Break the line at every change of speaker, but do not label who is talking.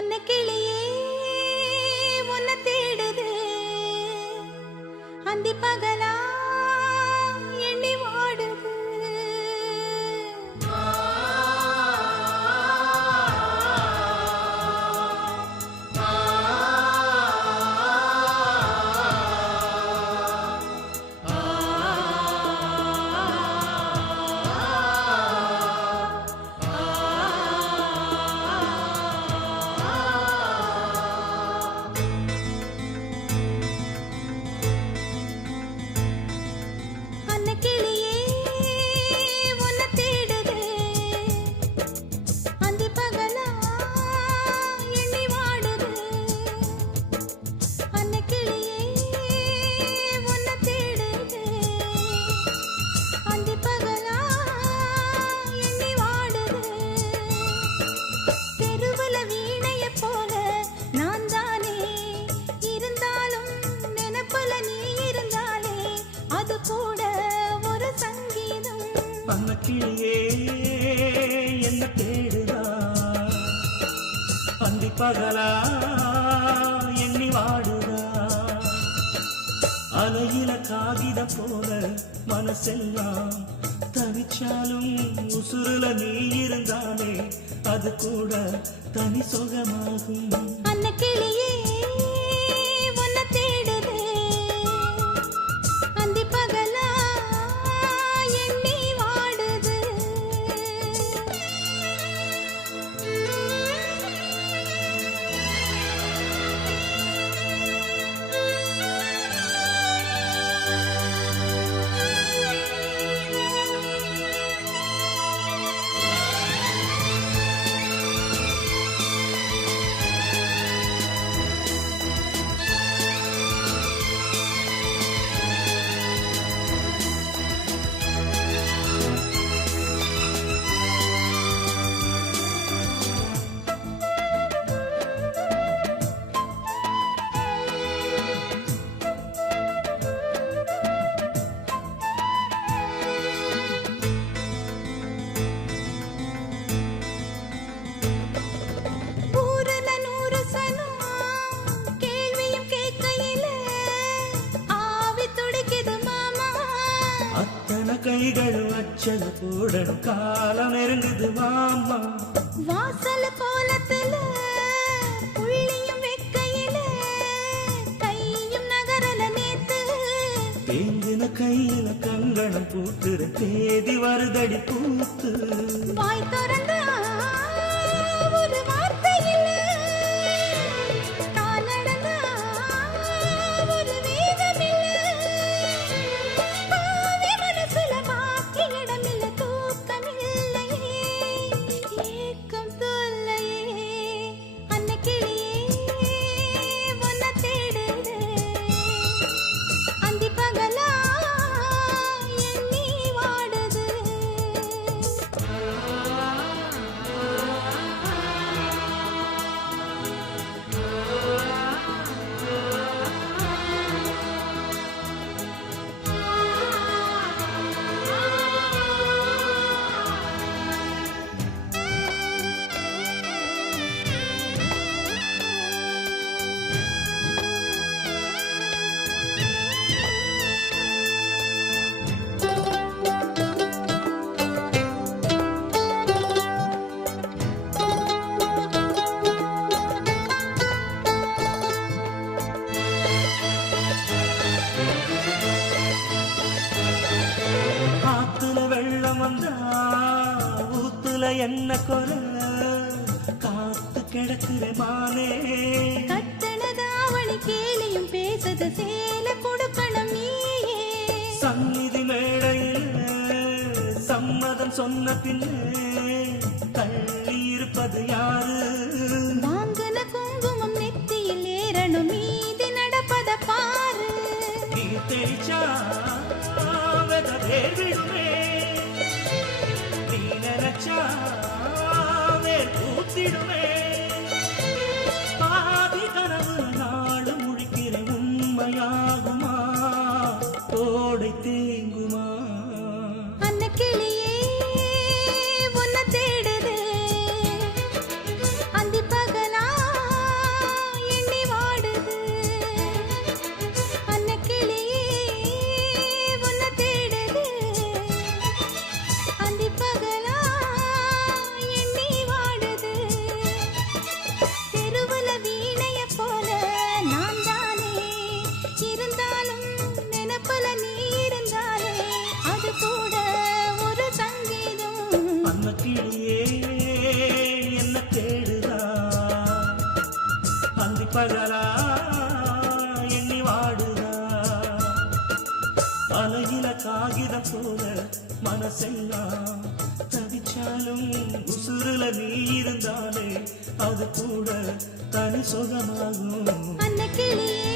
அன்ன கிளியே உன்னை தேடுது. அந்தி பகலா அது கூட ஒரு சங்கீதம்.
அன்ன கிளியே என்ன தேடுதா? அந்தி பகலா எண்ணி வாடுதா? அலையில காகிதம் போல மனசெல்லாம் தவிச்சாலும் உசுருல நீ இருந்தாலே அது கூட தனி சுகமாகும்
அன்ன கிளியே
போடணும் காலம் நெருங்குது மாமா.
வாசல் கோலத்துல புள்ளியும் வைக்கையில கையும் நகரல நேத்து.
தேங்கின கையில கங்கணம் பூத்துற தேதி வருதடி பூத்து.
வாய் திறந்தா ஒரு வார்த்தை
என்ன குறை காத்து கிடக்குற மானே?
கட்டணது அவளை கேலியும் பேசது சேல கொடுக்கணும்
சந்நிதி மேடையில் சம்மதம் சொன்ன பின்னே தள்ளி இருப்பது யாரு? தீங்குமா? காகிதம் போல மனசெல்லாம் தவிச்சாலும் உசுருல நீ இருந்தாலே அது கூட தனி சுகமாகும்
அன்னக்கிளியே